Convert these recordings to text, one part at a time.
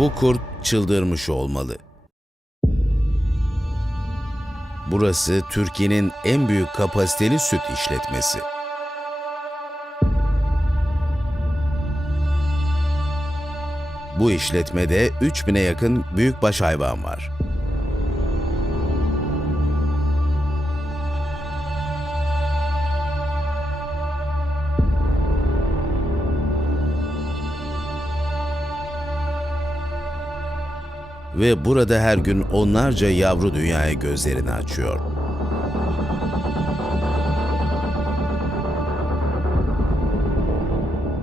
Bu kurt çıldırmış olmalı. Burası Türkiye'nin en büyük kapasiteli süt işletmesi. Bu işletmede 3000'e yakın büyükbaş hayvan var. Ve burada her gün onlarca yavru dünyaya gözlerini açıyor.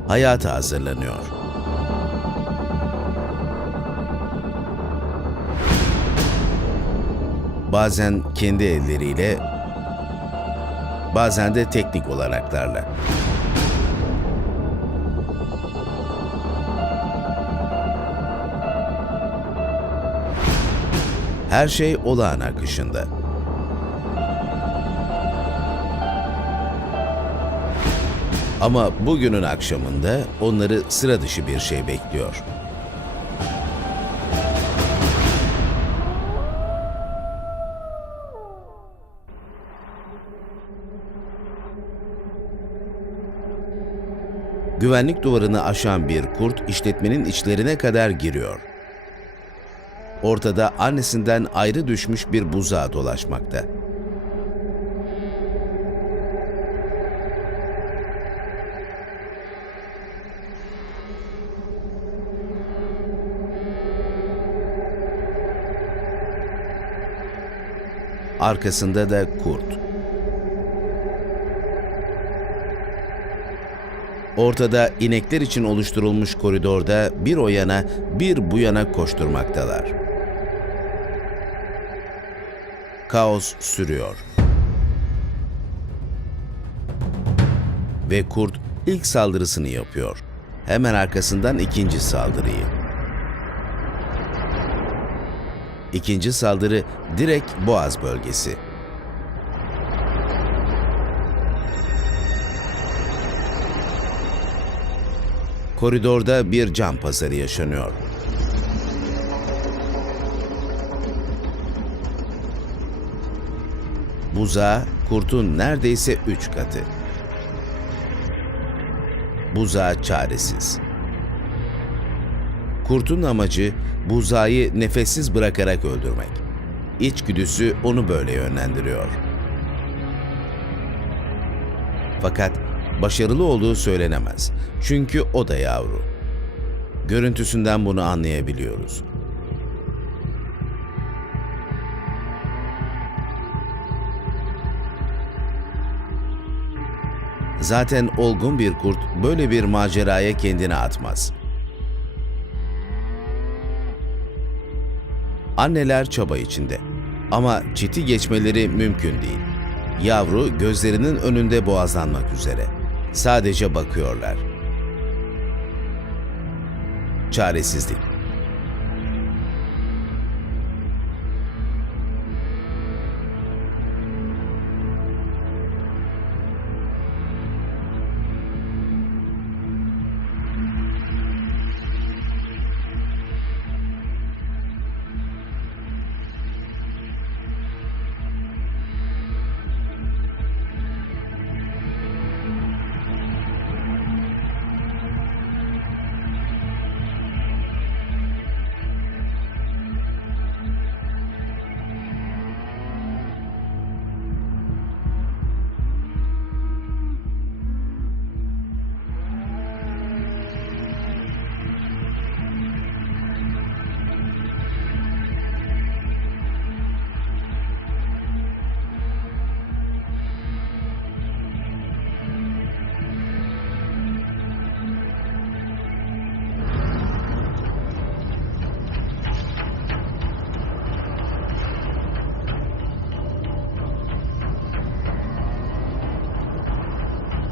Hayata hazırlanıyor. Bazen kendi elleriyle, bazen de teknik olaraklarla. Her şey olağan akışında. Ama bugünün akşamında onları sıra dışı bir şey bekliyor. Güvenlik duvarını aşan bir kurt işletmenin içlerine kadar giriyor. Ortada annesinden ayrı düşmüş bir buzağı dolaşmakta. Arkasında da kurt. Ortada inekler için oluşturulmuş koridorda bir o yana bir bu yana koşturmaktalar. Kaos sürüyor. Ve kurt ilk saldırısını yapıyor. Hemen arkasından ikinci saldırıyı. İkinci saldırı direkt boğaz bölgesi. Koridorda bir cam pazarı yaşanıyor. Buzağı kurtun neredeyse üç katı. Buzağı çaresiz. Kurtun amacı buzağı nefessiz bırakarak öldürmek. İçgüdüsü onu böyle yönlendiriyor. Fakat başarılı olduğu söylenemez. Çünkü o da yavru. Görüntüsünden bunu anlayabiliyoruz. Zaten olgun bir kurt böyle bir maceraya kendini atmaz. Anneler çaba içinde. Ama çiti geçmeleri mümkün değil. Yavru gözlerinin önünde boğazlanmak üzere. Sadece bakıyorlar. Çaresizlik.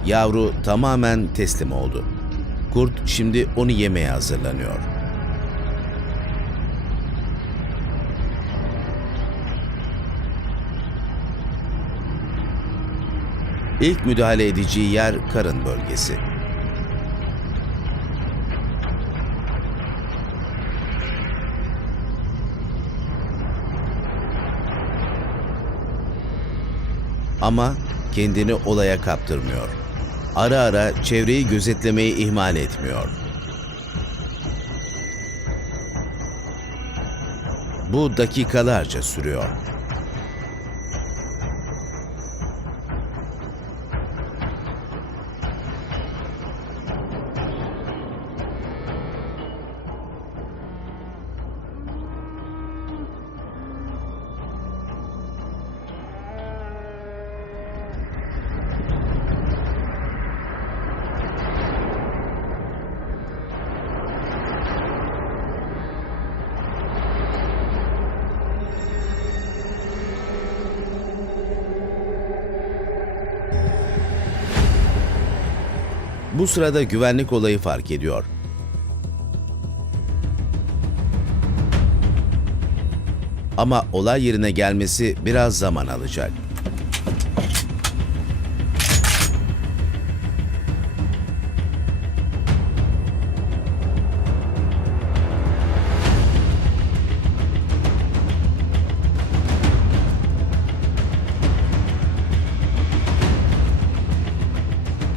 Yavru tamamen teslim oldu. Kurt şimdi onu yemeye hazırlanıyor. İlk müdahale edeceği yer karın bölgesi. Ama kendini olaya kaptırmıyor. Ara ara çevreyi gözetlemeyi ihmal etmiyor. Bu dakikalarca sürüyor. Bu sırada güvenlik olayı fark ediyor. Ama olay yerine gelmesi biraz zaman alacak.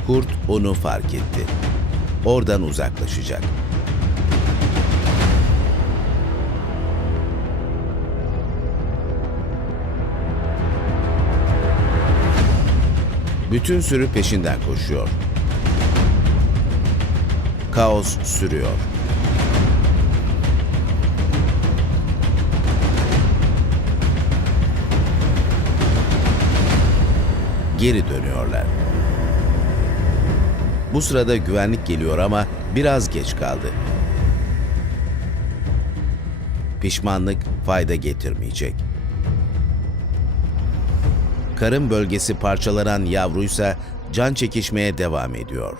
Kurt onu fark etti. Oradan uzaklaşacak. Bütün sürü peşinden koşuyor. Kaos sürüyor. Geri dönüyorlar. Bu sırada güvenlik geliyor ama biraz geç kaldı. Pişmanlık fayda getirmeyecek. Karın bölgesi parçalanan yavruysa can çekişmeye devam ediyor.